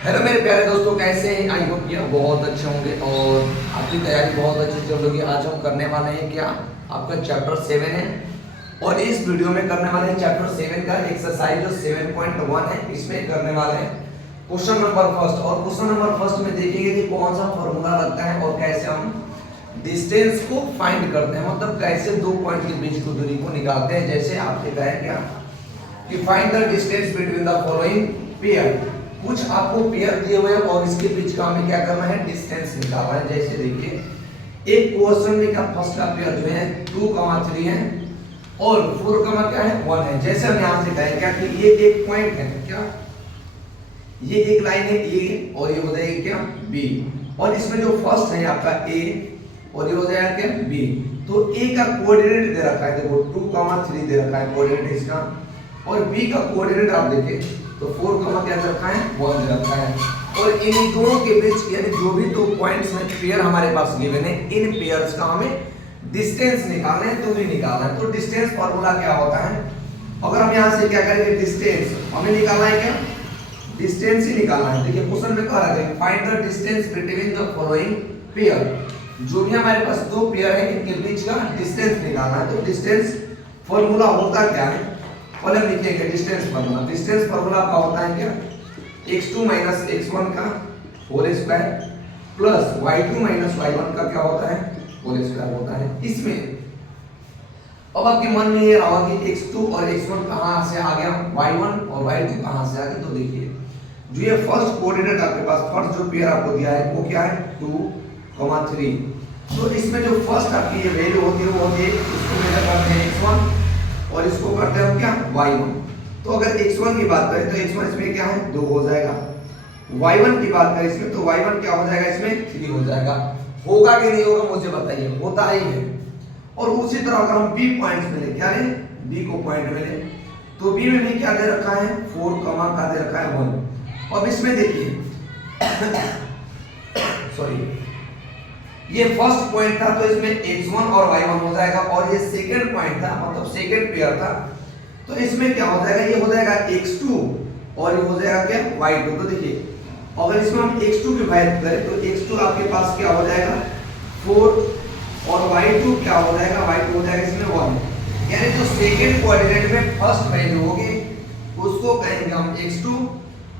Hello मेरे प्यारे दोस्तों, कैसे हैं? आई होप कि आप बहुत अच्छे होंगे और आपकी तैयारी बहुत अच्छी चल रही है। आज हम करने वाले हैं क्या, आपका चैप्टर 7 है और इस वीडियो में करने वाले हैं चैप्टर 7 का एक्सरसाइज जो 7.1 है, इसमें करने वाले हैं क्वेश्चन नंबर फर्स्ट। और क्वेश्चन नंबर फर्स्ट में देखेंगे कि कौन सा फॉर्मूला लगता है और कैसे हम डिस्टेंस को फाइंड करते हैं, मतलब कैसे दो पॉइंट के बीच की दूरी को निकालते हैं। जैसे आपसे कहे क्या कि find the distance between the following pair, कुछ आपको पेयर दिए हुए हैं और इसके बीच का हमें क्या करना है, डिस्टेंस निकालना है। जैसे देखिए एक क्वेश्चन में क्या फर्स्ट का पेयर जो है 2,3 है और 4 क्या है 1 है। जैसे हम यहां से कहें क्या कि ये एक पॉइंट है, क्या ये एक लाइन है ए और ये हो जाएगी क्या बी, और इसमें जो फर्स्ट है आपका ए और ये हो जाएगा क्या बी। तो ए का कोऑर्डिनेट दे रखा है, देखो 2,3 दे रखा है कोऑर्डिनेट इसका, और बी का कोऑर्डिनेट आप देखिए तो 4 क्या दे रखा है 1 दे रखा है। और इन दोनों के बीच यानी जो भी दो पॉइंट्स हैं पेयर हमारे पास गिवन है, इन पेयर्स का हमें डिस्टेंस निकालना है, दूरी निकालना है। तो डिस्टेंस फार्मूला क्या होता है, अगर हम यहां से क्या करेंगे डिस्टेंस हमें निकालना है, क्या डिस्टेंस ही निकालना है। देखिए क्वेश्चन में कह रहा है find the distance between the following pair, जो भी हमारे पास दो पेयर है इनके बीच का डिस्टेंस निकालना है। तो डिस्टेंस फार्मूला होता क्या है, पहले हम लिखेंगे डिस्टेंस फार्मूला। डिस्टेंस फार्मूला का होता है क्या x2 x1 का whole square plus y2 y1 का क्या होता है होल स्क्वायर होता है। इसमें अब आपके मन में ये रहा कि x2 और x1 कहां से आ गया, y1 और y2 कहां से आ गए। तो देखिए जो ये फर्स्ट कोऑर्डिनेट आपके पास फर्स्ट जो पेयर आपको दिया है वो क्या है 2,3। तो इसमें जो फर्स्ट आपकी ये वैल्यू होती है वो होती है, इसको मेजर करते हैं x1 और इसको करते हैं हम क्या y1। तो अगर x1 की बात करें तो x1 इसमें क्या है 2 हो जाएगा, y1 की बात करें इसमें तो y1 क्या हो जाएगा इसमें 3 हो जाएगा। होगा कि नहीं होगा मुझे बताइए, होता ही है। और उसी तरह अगर हम b पॉइंट्स मिले, क्या ले b को पॉइंट मिले तो b में भी क्या दे रखा है 4 का दे रखा है 1। अब इसमें देखिए सॉरी ये फर्स्ट पॉइंट था तो इसमें x1 और y1 हो जाएगा, और ये सेकंड पॉइंट था मतलब सेकंड पेयर था तो इसमें क्या हो जाएगा, ये हो जाएगा x2 और ये हो जाएगा क्या y2। तो देखिए अगर इसमें हम x2 की वैल्यू करें तो x2 आपके पास क्या हो जाएगा 4 और y2 क्या हो जाएगा, y2 हो जाएगा इसमें 1। यानी जो सेकंड कोऑर्डिनेट में फर्स्ट वैल्यू होगी उसको कहेंगे हम x2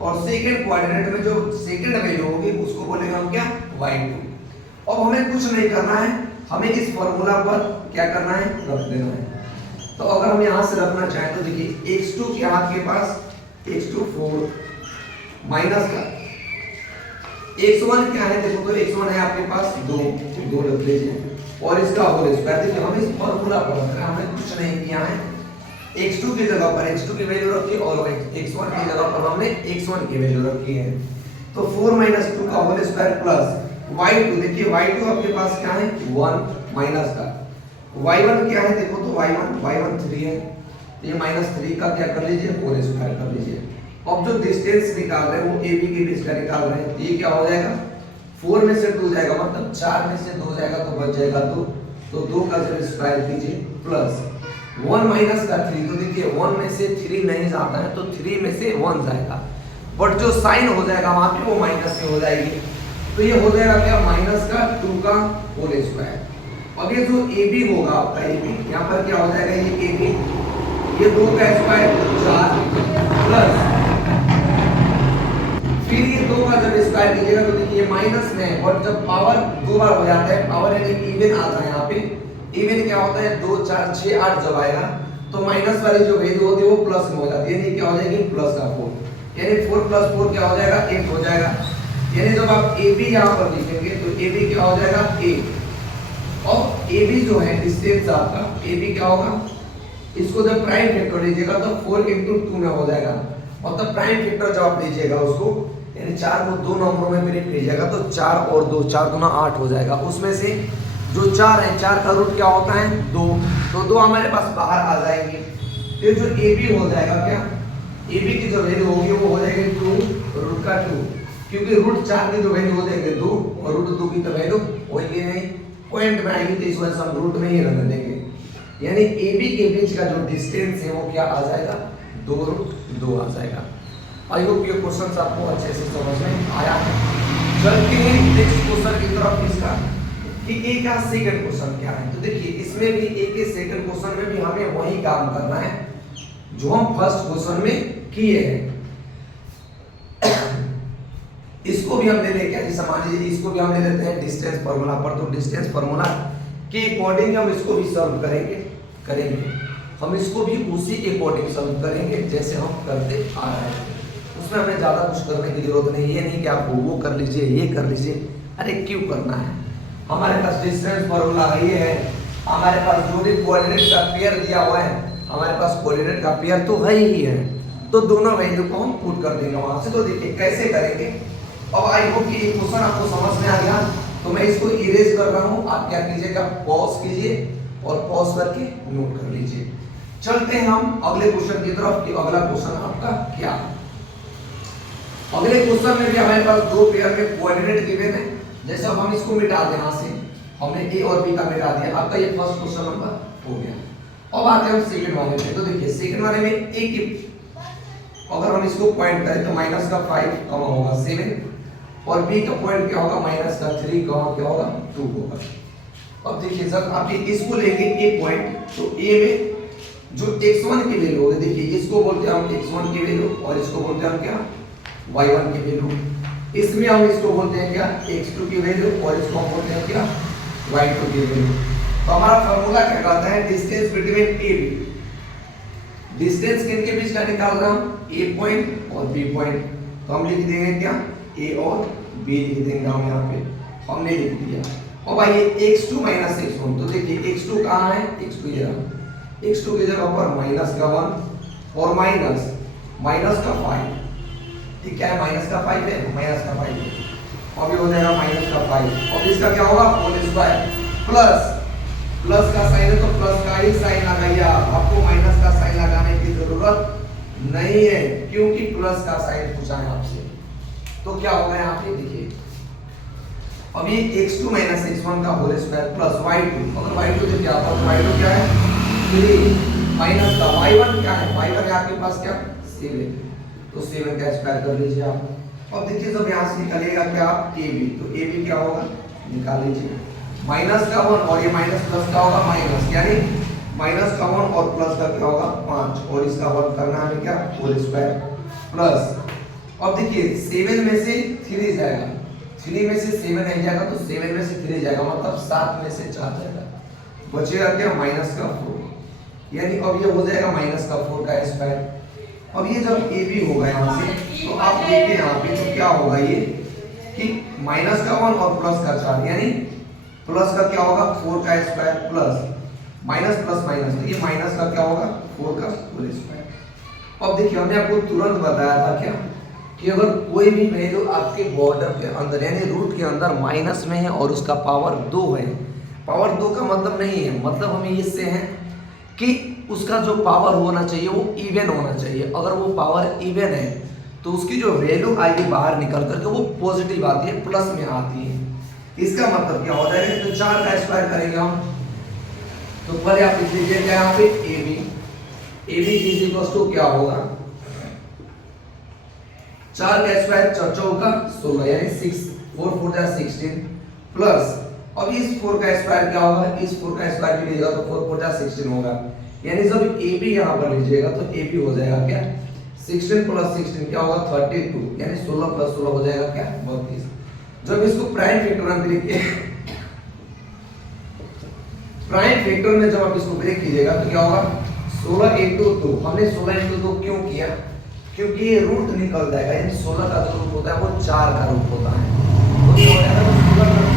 और सेकंड कोऑर्डिनेट में जो सेकंड वैल्यू होगी उसको बोलेंगे हम क्या y2। अब हमें कुछ नहीं करना है, हमें इस फॉर्मूला पर क्या करना है रख देना है। तो अगर हम यहां से रखना चाहें तो देखिए x2 के आपके पास x2 4 माइनस का x1 क्या है, देखो तो x1 है आपके पास 2 रख लीजिए और इसका होल स्क्वायर। देखिए हम इस फॉर्मूला पर रख रहे हैं, हमने कुछ नहीं किया है। x2 की जगह पर x2 की वैल्यू रखी और x1 की जगह पर हमने x1 की वैल्यू रखी है। तो 4 - 2 का होल स्क्वायर प्लस y2, देखिए y2 आपके पास क्या है 1 माइनस का y1 क्या है, देखो तो y1 3 है, ये -3 का क्या कर लीजिए होल स्क्वायर कर लीजिए। अब जो डिस्टेंस निकाल रहे हैं वो AB के बीच का निकाल रहे हैं, ये क्या हो जाएगा 4 में से 2 जाएगा मतलब 4 में से 2 जाएगा तो बच जाएगा 2, तो 2 का जब स्क्वायर कीजिए प्लस 1 माइनस का 3। तो देखिए 1 में से 3 नहीं जाता है तो 3 में से 1 जाएगा, बट जो साइन हो जाएगा वहां पे वो माइनस में हो जाएगी। तो ये हो जाएगा क्या माइनस का 2 का होल स्क्वायर। अब ये जो AB होगा आपका AB यहाँ पर क्या हो जाएगा ये AB, ये 2 का स्क्वायर 4 प्लस फिर ये 2 का जब स्क्वायर कीजिएगा तो देखिए माइनस में, और जब पावर 2 बार हो जाता है पावर यानी इवन आता है यहाँ पे, इवन क्या होता है 2 4 6 8 जब आएगा तो माइनस वाली जो वैल्यू होती है वो प्लस में हो जाती है, यानी क्या हो जाएगी प्लस का 4, यानी 4 + 4 क्या हो जाएगा 8 हो जाएगा। यानी जब आप AB यहां पर लिखेंगे तो AB क्या हो जाएगा 8 और AB जो है डिस्टेंस आपका AB क्या होगा, इसको जब प्राइम फैक्टर लीजिएगा तो 4 × 2 में हो जाएगा, मतलब प्राइम फैक्टर जब आप लीजिएगा उसको यानी 4 को 2 नंबरों में ब्रेक लीजिएगा तो 4 और 2 4 दूना 8 हो जाएगा। उसमें से जो 4 है 4 का रूट क्या होता है 2, तो 2 हमारे पास बाहर आ जाएंगे। फिर जो AB हो जाएगा क्या AB की जो वैल्यू होगी वो हो जाएगी 2√2, क्योंकि √4 की जो वैल्यू हो जाएगी 2 और √2 की तो वैल्यू होगी नहीं, पॉइंट में आएगी तो इस वजह से हम रूट में ही रहने देंगे। यानी AB के बीच का जो डिस्टेंस है वो क्या आ जाएगा 2√2 आ जाएगा। आई होप ये क्वेश्चन आपको अच्छे से समझ में आया है। चलते हैं नेक्स्ट क्वेश्चन की तरफ इसका कि ए का सेकंड क्वेश्चन क्या है। तो देखिए इसमें भी ए के सेकंड क्वेश्चन में भी हमें वही काम करना है जो हम फर्स्ट क्वेश्चन में किए हैं। इसको भी हम ले लें क्या, जैसे मान लीजिए इसको भी हम ले लेते हैं डिस्टेंस फार्मूला पर। तो डिस्टेंस फार्मूला के अकॉर्डिंग हम इसको भी सॉल्व करेंगे हम इसको भी उसी के अकॉर्डिंग सॉल्व करेंगे जैसे हम करते आ रहे हैं। उसमें हमें ज़्यादा कुछ करने की जरूरत नहीं, ये नहीं कि आप वो कर लीजिए ये कर लीजिए, अरे क्यों करना है। हमारे पास डिस्टेंस फार्मूला ये है, हमारे पास जो भी कोऑर्डिनेट का पेयर दिया हुआ है, हमारे पास कोऑर्डिनेट का पेयर तो है ही है, तो दोनों वैल्यू को हम पुट कर देंगे वहां से। तो देखिए कैसे करेंगे। अब आई होप कि ये क्वेश्चन आपको समझ में आ गया। तो मैं इसको इरेज कर रहा हूँ, आप क्या कीजिएगा पॉज कीजिए और पॉज करके नोट कर लीजिए। चलते हैं हम अगले क्वेश्चन की तरफ कि अगला क्वेश्चन आपका क्या है। अगले क्वेश्चन में भी हमारे पास दो पेयर में कोऑर्डिनेट गिवन है। जैसे अब हम इसको मिटा दें, यहाँ से हमने ए और बी का मिटा दिया, आपका ये फर्स्ट क्वेश्चन नंबर हो गया। अब आते हैं हम सेकंड वाले में। तो देखिए सेकंड वाले में ए की अगर हम इसको पॉइंट करें तो माइनस का 5 कमा होगा 7 और बी का पॉइंट क्या होगा माइनस का 3 कमा क्या होगा 2 होगा। अब देखिए जब आप इसको लेंगे ए पॉइंट, तो ए में जो x1 की वैल्यू होगी, देखिए इसको बोलते हैं हम x1 की वैल्यू और इसको बोलते हैं हम क्या y1 की वैल्यू। इसमें हम इसको बोलते हैं क्या x2 की वैल्यू और इसको हम बोलते हैं क्या y2 की वैल्यू। तो हमारा फार्मूला क्या कहता है distance between A B. Distance किनके बीच का निकाल रहा हूं ए पॉइंट और बी पॉइंट। तो हम लिख देंगे क्या ए और बी लिख देंगे हम यहाँ पे, हमने लिख दिया। अब आइए x2 माइनस x1। तो देखिए x2 कहाँ है, x2 ये रहा, x2 की जगह पर माइनस का 1 और माइनस का 5। ठीक क्या है माइनस का 5 है, माइनस का 5 है। अब ये हो जाएगा माइनस का 5 और इसका क्या होगा होल स्क्वायर प्लस का साइन है तो प्लस का ही साइन लगाइए। आपको माइनस का साइन लगाने की जरूरत नहीं है क्योंकि प्लस का साइन पूछा है आपसे। तो क्या होगा यहाँ पे देखिए, अब ये x2 माइनस x1 का होल स्क्वायर प्लस y2। अगर y2 देखिए आप y2 क्या है 3 माइनस का y1 क्या है, y1 है आपके पास क्या 7, तो 7 का स्क्वायर कर लीजिए आप। अब देखिए जब यहाँ से निकलेगा क्या ab, तो ab क्या होगा निकाल लीजिए माइनस का 1 और ये माइनस प्लस का होगा माइनस, यानी माइनस का 1 और प्लस का क्या होगा 5 और इसका 1 करना है क्या होल स्क्वायर प्लस। अब देखिए 7 में से 3 जाएगा, 3 में से 7 नहीं जाएगा तो 7 में से 3 जाएगा, मतलब 7 में से 4 जाएगा, बचेगा क्या माइनस का 4, यानी अब ये हो जाएगा माइनस का 4 का स्क्वायर। अब ये जब ए बी होगा यहाँ से तो आप देखिए यहाँ पे तो क्या होगा ये कि माइनस का 1 और प्लस का 4, यानी प्लस का क्या होगा 4 का square plus minus plus minus, तो ये माइनस का क्या होगा 4 का होल स्क्वायर। अब देखिए हमने आपको तुरंत बताया था क्या कि अगर कोई भी वैल्यू आपके बॉर्डर के अंदर यानी रूट के अंदर माइनस में है और उसका पावर 2 है, पावर 2 का मतलब नहीं है, मतलब हमें इससे है कि उसका जो पावर होना चाहिए वो इवन होना चाहिए। अगर वो पावर इवन है तो उसकी जो वैल्यू आएगी बाहर निकल करके वो पॉजिटिव आती है, प्लस में आती है। इसका मतलब क्या हो जाएगा, तो 4 का स्क्वायर करेंगे हम, तो पहले आप लिख लीजिए क्या यहाँ पे AB इज इक्वल टू क्या होगा 4 का स्क्वायर 4 चौका 16 यानी 6 4 4 जा 16 प्लस अब इस 4 का स्क्वायर क्या होगा, इस 4 का स्क्वायर भी लीजिएगा तो 4 4 जा 16 होगा, यानी जब AB यहाँ पर लीजिएगा तो AB हो जाएगा क्या 16 प्लस 16 क्या होगा 32, यानी 16 प्लस 16 हो जाएगा क्या 32। जब इसको प्राइम फैक्टर में ब्रेक प्राइम फैक्टर में जब आप इसको ब्रेक कीजिएगा तो क्या होगा 16 into 2। हमने 16 into 2 क्यों किया, क्योंकि ये रूट निकल जाएगा, यानी 16 का जो रूट होता है वो 4 का रूट होता है, तो क्या हो जाएगा 16 का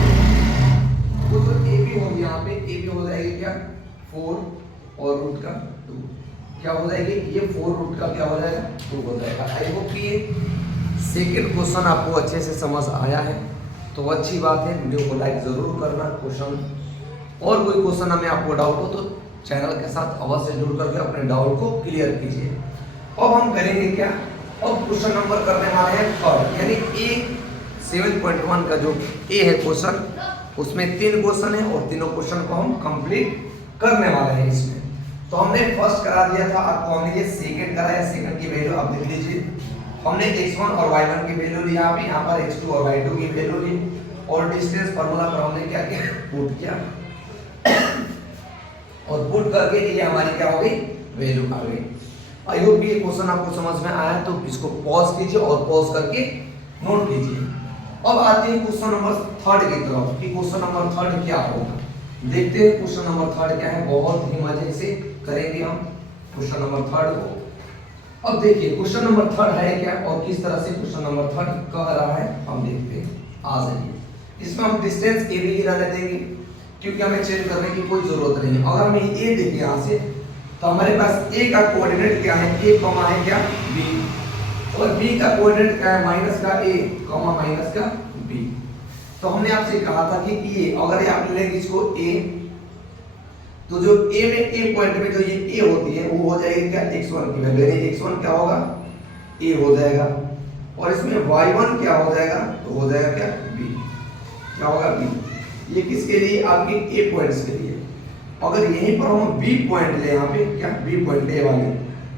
तो जो AB होगी यहाँ पे AB हो जाएगी क्या 4 और रूट का 2 क्या हो जाएगी, ये 4 रूट का क्या हो जाएगा 2 हो जाएगा। आई होप कि ये सेकंड क्वेश्चन आपको अच्छे से समझ आया है, तो अच्छी बात है। वीडियो को लाइक जरूर करना। क्वेश्चन और कोई क्वेश्चन हमें आपको डाउट हो तो चैनल के साथ अवश्य जुड़ करके अपने डाउट को क्लियर कीजिए। अब हम करेंगे क्या, अब क्वेश्चन नंबर करने वाले हैं थर्ड, यानी ए 7.1 का जो ए है क्वेश्चन, उसमें 3 क्वेश्चन है और तीनों क्वेश्चन को हम कंप्लीट करने वाले हैं इसमें। तो हमने फर्स्ट करा दिया था आपको, हमने ये सेकंड कराया, सेकंड की वैल्यू आप देख लीजिए हमने x1 और y1 की वैल्यू ली, यहाँ पर x2 और y2 की वैल्यू ली, और डिस्टेंस फार्मूला पर हमने क्या किया, पुट किया, और पुट करके ये हमारी क्या हो गई, वैल्यू आ गई। आई होप ये क्वेश्चन आपको समझ में आया, तो इसको पॉज कीजिए और पॉज करके नोट कीजिए। अब आते हैं क्वेश्चन नंबर 3 की तरफ कि क्वेश्चन नंबर 3 क्या होगा। देखते हैं क्वेश्चन नंबर 3 क्या है, बहुत ही मजे से करेंगे हम क्वेश्चन नंबर 3 को। अब देखिए क्वेश्चन नंबर 3 है क्या और किस तरह से क्वेश्चन नंबर 3 कह रहा है, हम देखते हैं। आ जाइए, इसमें हम डिस्टेंस ए भी ही रहने देंगे क्योंकि हमें चेंज करने की कोई जरूरत नहीं है। अगर हम ए देखें यहाँ से, तो हमारे पास ए का कोऑर्डिनेट क्या है, ए कॉमा है क्या, बी, और बी का कोऑर्डिनेट क्या है, माइनस का ए कॉमा माइनस का बी। तो हमने आपसे कहा था कि ये अगर आप लेंगे इसको ए, तो जो ए में ए पॉइंट में जो ये ए होती है वो हो जाएगी क्या, x1 की वैल्यू, यानी x1 क्या होगा, ए हो जाएगा, और इसमें y1 क्या हो जाएगा, तो हो जाएगा क्या, b, क्या होगा, b। ये किसके लिए, आपके ए पॉइंट्स के लिए। अगर यहीं पर हम b पॉइंट ले, यहाँ पे क्या b पॉइंट ले वाले,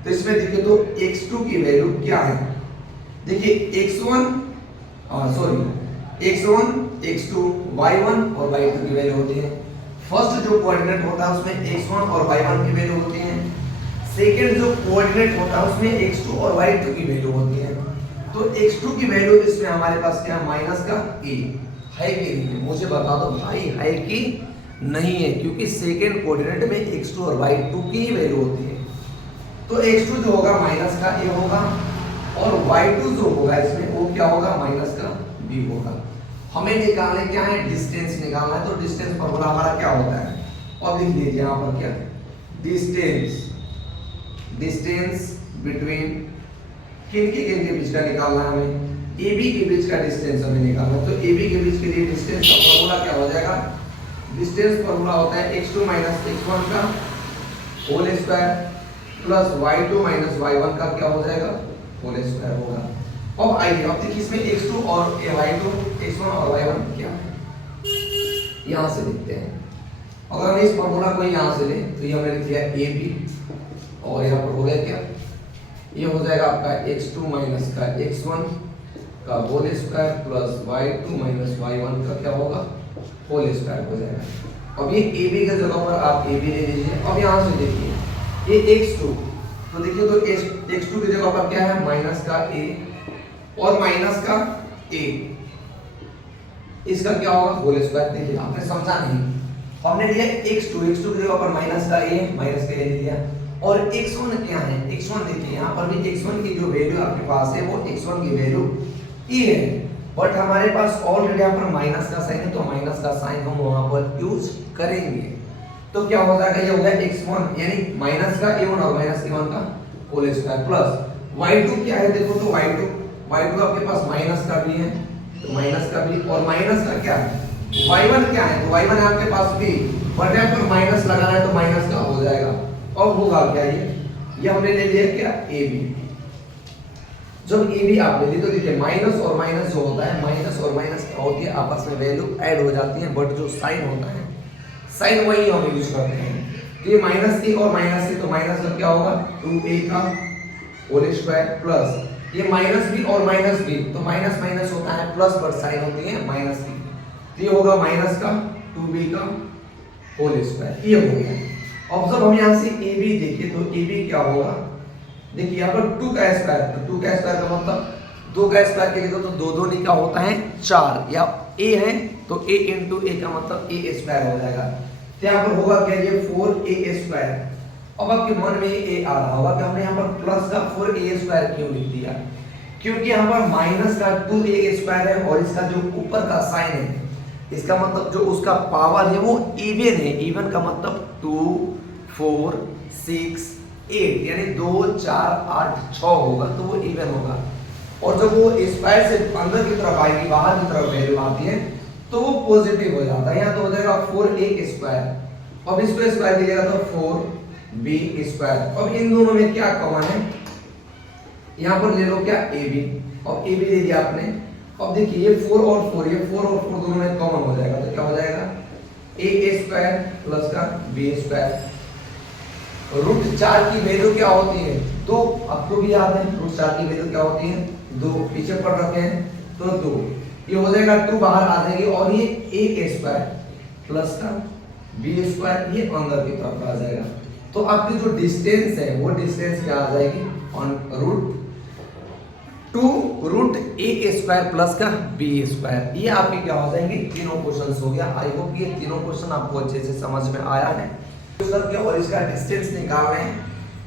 तो इसमें देखिए तो x2 की वैल्यू क्या है, देखिए x1 x2 y1 और y2 की वैल्यू होती है। फर्स्ट जो कोऑर्डिनेट होता है उसमें x1 और y1 की वैल्यू होती है, सेकंड जो कोऑर्डिनेट होता है उसमें x2 और y2 की वैल्यू होती है। तो x2 की वैल्यू इसमें हमारे पास क्या, माइनस का a है कि नहीं, मुझे बता दो भाई, है कि नहीं है, क्योंकि सेकंड कोऑर्डिनेट में x2 और y2 की ही वैल्यू होती है। तो x2 जो होगा माइनस का a होगा, और y2 जो होगा इसमें वो क्या होगा, माइनस का b होगा। हमें निकालना क्या है, डिस्टेंस निकालना है। तो डिस्टेंस फॉर्मूला हमारा क्या होता है, और लिख लीजिए यहाँ पर क्या, डिस्टेंस बिटवीन किन के बीच का निकालना है हमें, ए बी के बीच का डिस्टेंस हमें निकालना है। तो ए बी के बीच के लिए डिस्टेंस का फॉर्मूला क्या हो जाएगा, डिस्टेंस फॉर्मूला होता है x2 माइनस x1 का whole square plus y2 minus y1 का क्या हो जाएगा, होल स्क्वायर होगा। अब आइए, अब देखिए इसमें x2 और y2, x1 और y1 क्या है, यहां से लिखते हैं। अगर हम इस फार्मूला को यहां से लें, तो ये हमने लिख लिया ab, और यहां पर हो गया क्या, ये हो जाएगा आपका x2 माइनस का x1 का whole square plus y2 minus y1 का क्या होगा, होल स्क्वायर हो जाएगा। अब ये ab की जगह पर आप ab ले लीजिए। अब यहां से देखिए ये x2, तो देखिए तो x2 की जगह पर क्या है, माइनस का a और माइनस का a, इसका क्या होगा, होल स्क्वायर। देखिए आपने समझा नहीं, हमने लिया x2 की जगह पर माइनस का a, माइनस का a ले लिया, और x1 क्या है, x1 देखिए यहाँ पर भी x1 की जो वैल्यू आपके पास है वो x1 की वैल्यू e है, बट हमारे पास ऑलरेडी यहाँ पर माइनस का साइन है, तो माइनस का साइन हम वहां पर यूज करेंगे। तो क्या हो जाएगा, ये हो गया x1 यानी माइनस का a1 और माइनस a1 का होल स्क्वायर प्लस y2 क्या है, देखो तो y2 आपके पास माइनस का भी है, तो माइनस का भी, और माइनस का क्या है, y1 क्या है, तो y1 है आपके पास भी, बट यहाँ पर माइनस लगाना है तो माइनस का हो जाएगा। अब होगा क्या, ये हमने ले लिया क्या, ab। जब ab आप ले ली तो देखिए माइनस और माइनस जो होता है, माइनस और माइनस क्या होती है, आपस में वैल्यू ऐड हो जाती है, बट जो साइन होता है, साइन वही हम यूज करते हैं। तो ये माइनस a और माइनस a, तो माइनस का क्या होगा, 2a का होल स्क्वायर प्लस ये माइनस b और माइनस b, तो माइनस माइनस होता है प्लस, बट साइन होती है माइनस की, तो ये होगा माइनस का 2b का होल स्क्वायर, ये हो गया। अब जब हम यहाँ से ab देखिए तो ab क्या होगा, देखिए यहाँ पर 2 का स्क्वायर, तो 2 का स्क्वायर का मतलब 2 का स्क्वायर के लिए तो 2 2 नहीं क्या होता है 4, या a है तो a इंटू a का मतलब a स्क्वायर हो जाएगा। तो यहाँ पर होगा क्या, ये 4a स्क्वायर। अब आपके मन में ये आ रहा होगा कि हमने यहाँ पर प्लस का 4a स्क्वायर क्यों लिख दिया, क्योंकि यहाँ पर माइनस का 2a स्क्वायर है, और इसका जो ऊपर का साइन है, इसका मतलब जो उसका पावर है वो इवन है। इवन का मतलब 2 4 6 8 यानी 2 4 8 6 होगा, तो वो इवन होगा। और जब वो स्क्वायर से अंदर की तरफ आएगी, बाहर की तरफ वैल्यू आती है, तो वो पॉजिटिव हो जाता है। यहाँ तो हो जाएगा 4a स्क्वायर, अब इसको स्क्वायर कीजिएगा तो 4b स्क्वायर। अब इन दोनों में क्या कॉमन है, यहाँ पर ले लो क्या ab, अब ab ले लिया आपने। अब देखिए ये 4 और 4, ये 4 और 4 दोनों में कॉमन हो जाएगा, तो क्या हो जाएगा a स्क्वायर प्लस का b स्क्वायर। √4 की वैल्यू क्या होती है? 2। आपको भी याद है √4 की वैल्यू क्या होती है? 2। पीछे पढ़ रखे हैं तो 2। ये हो जाएगा 2 बाहर आ जाएगी और ये a² प्लस का b², ये अंदर की तरफ आ जाएगा। तो आपकी जो डिस्टेंस है वो डिस्टेंस क्या आ जाएगी? ऑन √2√a² प्लस का b²। ये आपकी क्या हो जाएंगे? तीनों क्वेश्चंस हो गया। आई होप ये तीनों क्वेश्चन आपको अच्छे से समझ में आया है। और इसका डिस्टेंस निकालना है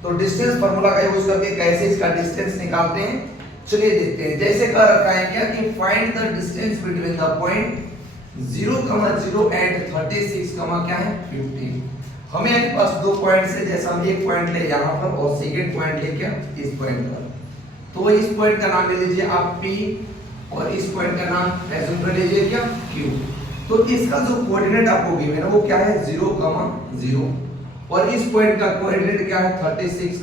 तो डिस्टेंस फार्मूला का यूज करके कैसे इसका डिस्टेंस निकालते हैं चलिए देखते हैं। जैसे कर रखा है क्या कि find the distance between the point 0,0 and 36, क्या है 50। हमें आपके पास दो पॉइंट्स है, जैसा हम एक पॉइंट ले यहाँ पर और सेकंड पॉइंट ले क्या इस पॉइंट पर। तो इस पॉइंट का नाम ले लीजिए आप P और इस पॉइंट का नाम एज्यूम कर लीजिए क्या Q। तो इसका जो कोऑर्डिनेट आपको गिवन है वो क्या है 0,0 और इस पॉइंट का कोऑर्डिनेट क्या है 36,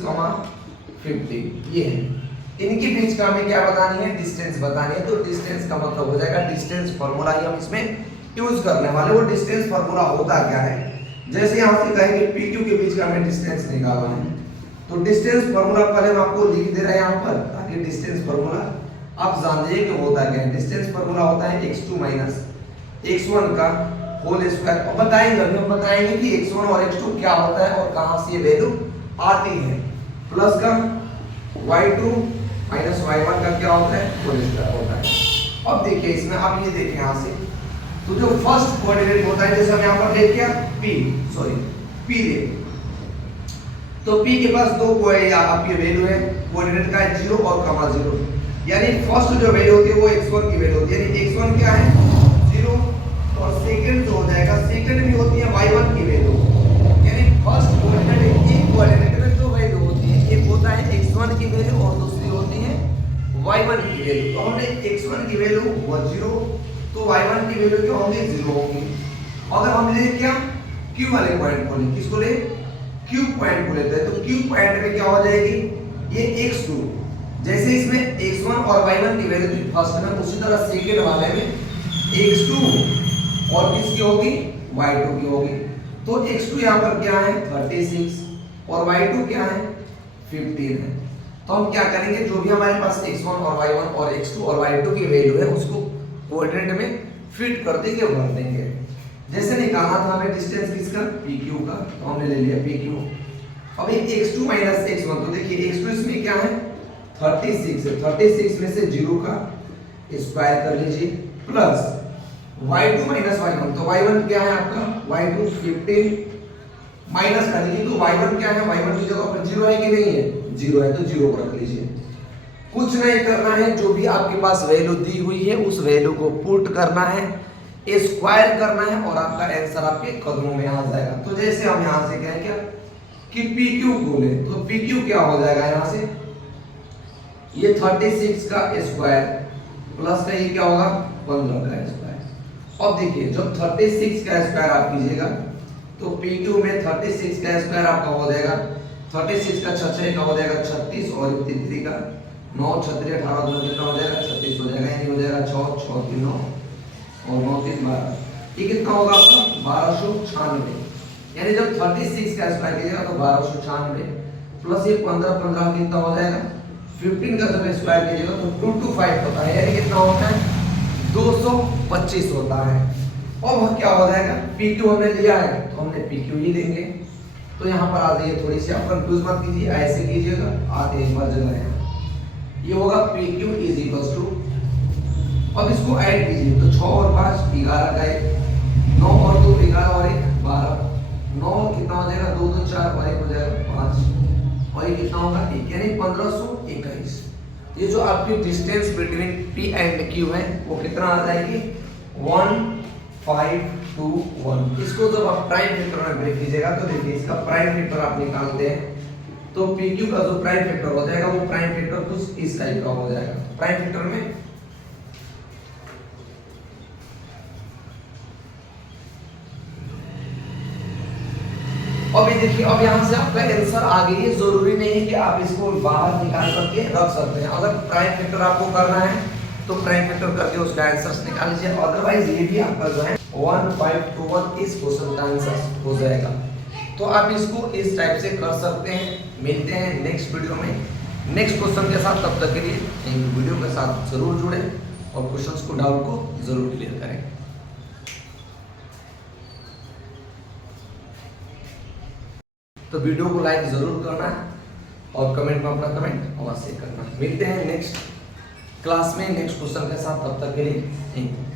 50। ये है इनके बीच का हमें क्या बतानी है? डिस्टेंस बतानी है। तो डिस्टेंस का मतलब हो जाएगा डिस्टेंस फार्मूला ही हम इसमें यूज करने वाले। वो डिस्टेंस फार्मूला होता क्या है? जैसे यहाँ से कहेंगे PQ के बीच का हमें डिस्टेंस निकालना है तो डिस्टेंस फार्मूला पहले हम आपको लिख दे रहे हैं यहाँ पर ताकि डिस्टेंस फार्मूला आप जान जाइए कि होता क्या है। डिस्टेंस फार्मूला होता है x2 माइनस x1 का होल स्क्वायर। और बताएंगे अभी हम बताएंगे कि x1 और x2 क्या होता है और कहां से ये वैल्यू आती है। प्लस का y2 माइनस y1 का क्या होता है? होल स्क्वायर होता है। अब देखिए इसमें आप ये देखें यहां से तो जो फर्स्ट कोऑर्डिनेट होता है जैसे हम यहां पर ले क्या p ले तो p के पास दो आपकी वैल्यू है कोऑर्डिनेट का 0 और 0, यानी फर्स्ट जो वैल्यू होती है वो x1 की वैल्यू होती है, यानी x1 क्या है 0 और सेकंड जो हो जाएगा सेकंड भी होती है y1 की वैल्यू। यानी फर्स्ट कोऑर्डिनेट एक कोऑर्डिनेट में दो वैल्यू होती है, एक होता है x1 की वैल्यू और दूसरी होती है y1 की वैल्यू। तो हमने x1 की वैल्यू 0 तो y1 की वैल्यू क्या होगी 0 होगी। अगर हम ले क्या q वाले पॉइंट को ले, किसको ले q पॉइंट को लेते हैं तो q पॉइंट में क्या हो जाएगी ये x2। जैसे इसमें x1 और y1 की वैल्यू थी फर्स्ट में, उसी तरह सेकंड वाले में x2 और किसकी होगी y2 की होगी। तो x2 यहाँ पर क्या है 36 और y2 क्या है 15 है। तो हम क्या करेंगे जो भी हमारे पास x1 और y1 और x2 और y2 की वैल्यू है उसको कोऑर्डिनेट में फिट कर देंगे भर देंगे। जैसे निकालना था हमें डिस्टेंस किसका PQ का, तो हमने ले लिया PQ। अब ये x2 माइनस x1 तो देखिए x2 इसमें क्या है 36 है, 36 में से 0 का स्क्वायर कर लीजिए प्लस y2 माइनस y1 तो y1 क्या है आपका y2 15 माइनस कर लीजिए तो y1 क्या है y1 की जगह पर 0 है कि नहीं है 0 है तो 0 को रख लीजिए। कुछ नहीं करना है, जो भी आपके पास वैल्यू दी हुई है उस वैल्यू को पुट करना है, स्क्वायर करना है और आपका आंसर आपके कदमों में आ जाएगा। तो जैसे हम यहां से कहें क्या कि PQ बोले तो PQ क्या हो जाएगा यहां से ये 36 का स्क्वायर प्लस का ये क्या होगा 15 का स्क्वायर। अब देखिए जब 36 का स्क्वायर आप कीजिएगा तो PQ में 36 का स्क्वायर आपका हो जाएगा 36 का 6 का हो जाएगा 36 और 33 का 9 36 18 2 कितना हो जाएगा 36 हो जाएगा, यानी हो जाएगा 6 6 3 9 और 9 3 12। ये कितना होगा आपका 1296। यानी जब 36 का स्क्वायर कीजिएगा तो 1296 प्लस ये 15 15 कितना हो जाएगा 15 का जब स्क्वायर कीजिएगा तो 225 होता है, यानी कितना होता है 225 होता है। अब क्या हो जाएगा PQ हमने लिया है तो हमने PQ ही लेंगे। तो यहाँ पर आ जाइए, थोड़ी सी आप कंफ्यूज मत कीजिए, ऐसे कीजिएगा आते एक बार जगह है ये होगा PQ इज इक्वल टू, अब इसको ऐड कीजिए तो 6 और 5 11 का 1 9 और 2 11 और 1 12 9 कितना हो जाएगा 2 2 4 और 1 हो जाएगा 5 और ये कितना होगा 1 यानी 1521। ये जो आपकी distance between P and Q है वो कितना आ जाएगी 1521। इसको जब आप प्राइम फैक्टर में ब्रेक कीजिएगा तो देखिए इसका प्राइम फैक्टर आप निकालते हैं तो PQ का जो प्राइम फैक्टर हो जाएगा वो प्राइम फैक्टर कुछ इस टाइप का हो जाएगा। प्राइम फैक्टर में अभी देखिए अब यहाँ से आपका आंसर आ गई है। जरूरी नहीं है कि आप इसको बाहर निकाल करके रख सकते हैं, अगर प्राइम फैक्टर आपको करना है तो प्राइम फैक्टर करके उसका आंसर निकाल लीजिए, अदरवाइज ये भी आपका जो है 1521 इस क्वेश्चन का आंसर हो जाएगा। तो आप इसको इस टाइप से कर सकते हैं। मिलते हैं नेक्स्ट वीडियो में नेक्स्ट क्वेश्चन के साथ। तब तक के लिए वीडियो के साथ जरूर जुड़े और क्वेश्चंस को डाउट को जरूर क्लियर करें। तो वीडियो को लाइक जरूर करना और कमेंट में अपना कमेंट अवश्य करना। मिलते हैं नेक्स्ट क्लास में नेक्स्ट क्वेश्चन के साथ। तब तक के लिए थैंक यू।